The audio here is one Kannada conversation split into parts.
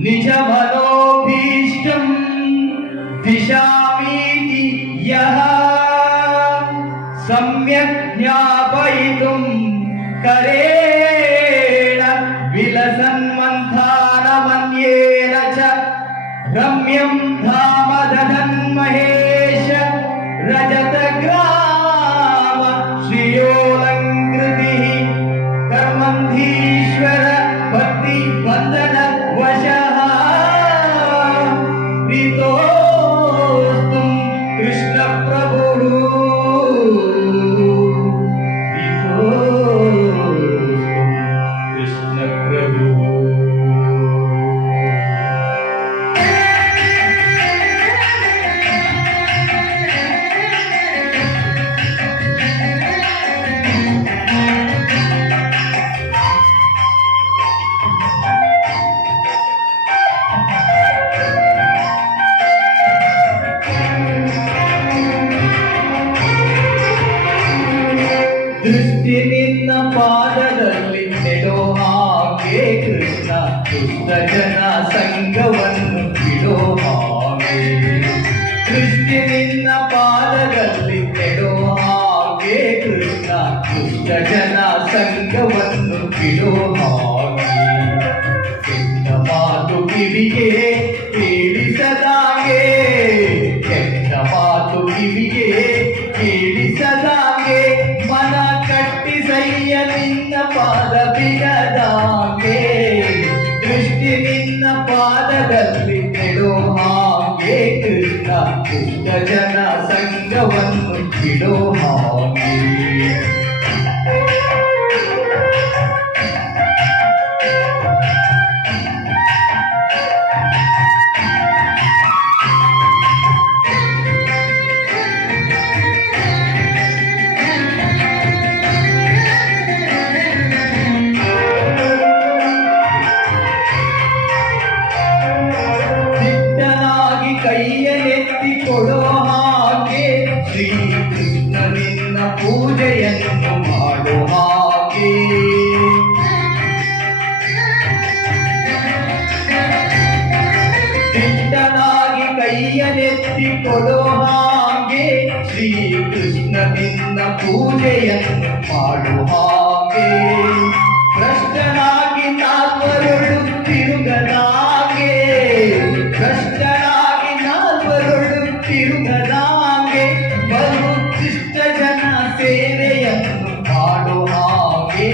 निजमनोभीष्टं दिशामीति यः सम्यक् ज्ञापयितुं करेण विलसन्मन्थानमन्येन च रम्यं धाम दधन्महेश रजतग्राम श्रियोऽलङ्कृतिः कर्मन्धीश्वर भक्ति बन्धन वशः प्रीतोऽस्तुं कृष्ण प्रभुः कृष्ण प्रभुः। ದೃಷ್ಟಿ ನಿನ್ನ ಪಾದದಲ್ಲಿ ನೆಡೋ ಹಾಗೆ ಕೃಷ್ಣ ದುಷ್ಟ ಜನ ಸಂಘವನ್ನು ಬಿಡೋ ಹಾಗೆ ದೃಷ್ಟಿ ನಿನ್ನ ಪಾದದಲ್ಲಿ ನೆಡೋ ಹಾಗೆ ಕೃಷ್ಣ ದುಷ್ಟ ಜನ ಸಂಘವನ್ನು ಬಿಡೋ ಹಾಗೆ ಕೆಟ್ಟ ಮಾತು ಕಿವಿಗೆ ಕೇಳಿಸದಾಗೆ ಕೆಟ್ಟ ಮಾತು ಕಿವಿಗೆ ಕೇಳಿಸದಾಗೆ ಮನ ಕಟ್ಟಿಸಯ್ಯ ನಿನ್ನ ಪಾದ ಬಿಡದಾಗೆ ದೃಷ್ಟಿ ನಿನ್ನ ಪಾದದಲ್ಲಿ ನೆಡೋ ಹಾಗೆ ಕೃಷ್ಣ ದುಷ್ಟ ಜನ ಸಂಘವನ್ನು ಬಿಡೋ ಹಾಗೆ ಕೈಯನ್ನೆತ್ತಿ ಕೊಡೋ ಹಾಗೆ ಶ್ರೀಕೃಷ್ಣ ನಿನ್ನ ಪೂಜೆಯನ್ನು ಮಾಡೋ ಹಾಗೆ ದಿಟ್ಟನಾಗಿ ಕೈಯನ್ನೆತ್ತಿ ಕೊಡೋ ಹಾಗೆ ಶ್ರೀಕೃಷ್ಣ ನಿನ್ನ ಪೂಜೆಯನ್ನು ಮಾಡೋ ಹಾಗೆ ಭ್ರಷ್ಟನಾಗಿ ನಾಲ್ವರೊಳು ತಿರುಗದಾಗೆ ಭ್ರಷ್ಟನಾಗಿ ನಾಲ್ವರೊಳು ತಿರುಗದಾಗೆ ಬಲು ಶಿಷ್ಟ ಜನ ಸೇವೆಯನ್ನು ಮಾಡೋ ಹಾಗೆ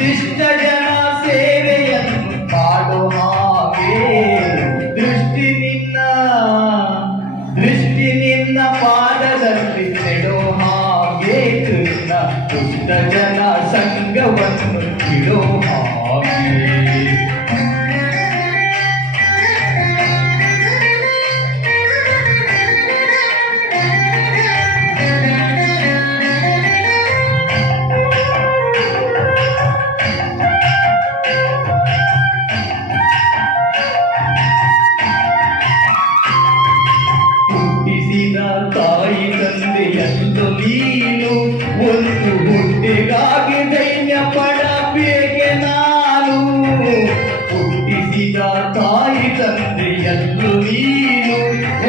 ಶಿಷ್ಟ ಜನ ಸೇವೆಯನ್ನು ಮಾಡೋ ಹಾಗೆ ದೃಷ್ಟಿ ನಿನ್ನ ಪಾದದಲ್ಲಿ ನೆಡೋ ಹಾಗೆ ಕೃಷ್ಣ ದುಷ್ಟ ಜನ ಸಂಘವನ್ನು ಬಿಡೋ ಹಾಗೆ ತಾಯಿ ತಂದೆಯಂದು ನೀನು ಒಂದು ಹುಟ್ಟಿಗಾಗಿ ದೈನ್ಯ ಪಡಬೇಕೆ ನಾನು ಹುಟ್ಟಿಸಿದ ತಾಯಿ ತಂದೆಯಂದು ನೀನು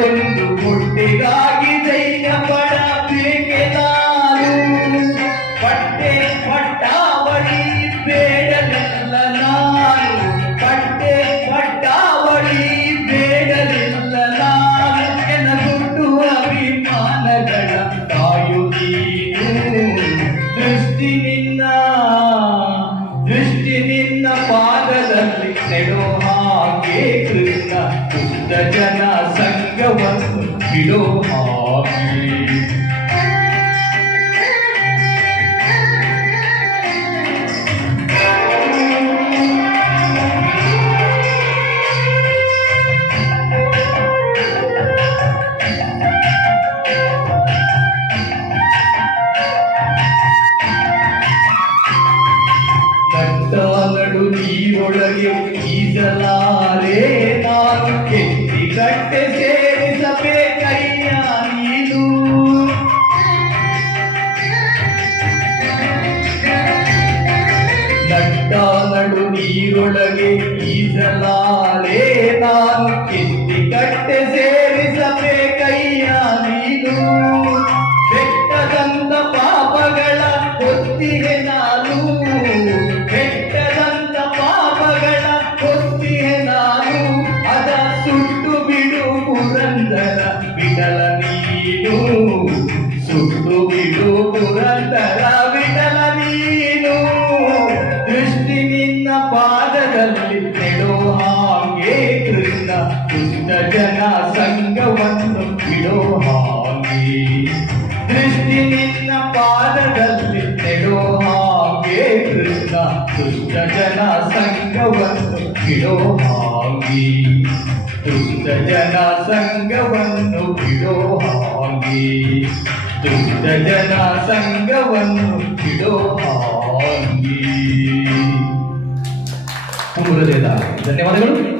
ಒಂದು ಹುಟ್ಟಿಗಾಗಿ ದೈನ್ಯ ಪಡಬೇಕೆ ನಾನು ಪಟ್ಟೆ ಪಟ್ಟಾವಳಿ ಬೇಡಲಿಲ್ಲ ನಾನು ಪಟ್ಟೆ ಪಟ್ಟಾವಳಿ ಬೇಡಲಿಲ್ಲ ನಾನು ಎನಗುಟ್ಟು ಅಭಿಮಾನಗಳ ಕಾಯು ನೀನು ದೃಷ್ಟಿ ನಿನ್ನ ಪಾದದಲ್ಲಿ ನೆಡೋ ಹಾಗೆ ಕೃಷ್ಣ ದುಷ್ಟ ಜನ ಸಂಘವನ್ನು ಬಿಡೋ ಹಾಗೆ ನಡು ನೀರೊಳಗೆ ಈಜಲಾರೆ ನಾನು ಕೆತ್ತಿ ಕಟ್ಟೆ ಸೇರಿಸಬೇಕಯ್ಯ ನೀನು ನಡು ನೀರೊಳಗೆ ಈಸಲಾರೆ ನಾನು ಕಿತ್ತಿ ಕಟ್ಟೆ ಸೇರಿಸಬೇಕಯ್ಯ ನೀನು ಬೆಟ್ಟದಂತ ಪಾಪಗಳ ಹೊತ್ತಿಗೆ ನಾನು ಬೆಟ್ಟದಂತ ಪಾಪಗಳ ಹೊತ್ತಿಗೆ ನಾನು ಅದ ಸುಟ್ಟು ಬಿಡು ಪುರಂದರ ವಿಠಲ ನೀನು ಸುಟ್ಟು ಬಿಡು ಪುರಂದರ ವಿಠಲ ನೀನು ದೃಷ್ಟಿ ನಿನ್ನ ಪಾದದಲ್ಲಿ ನೆಡೋ ಹಾಗೆ ಕೃಷ್ಣ ದುಷ್ಟ ಜನ ಸಂಘವನ್ನು ಬಿಡೋ ಹಾಗೆ ದೃಷ್ಟಿ ನಿನ್ನ ಪಾದದಲ್ಲಿ ನೆಡೋ ಹಾಗೆ ಕೃಷ್ಣ ದುಷ್ಟ ಜನ ಸಂಘವನ್ನು ಬಿಡೋ ಹಾಗೆ ದುಷ್ಟ ಜನ ಸಂಘವನ್ನು ಬಿಡೋ ಹಾಗೆ ದುಷ್ಟ ಜನ ಸಂಘವನ್ನು ಬಿಡೋ ಹಾಗೆ. ಧನ್ಯವಾದಗಳು.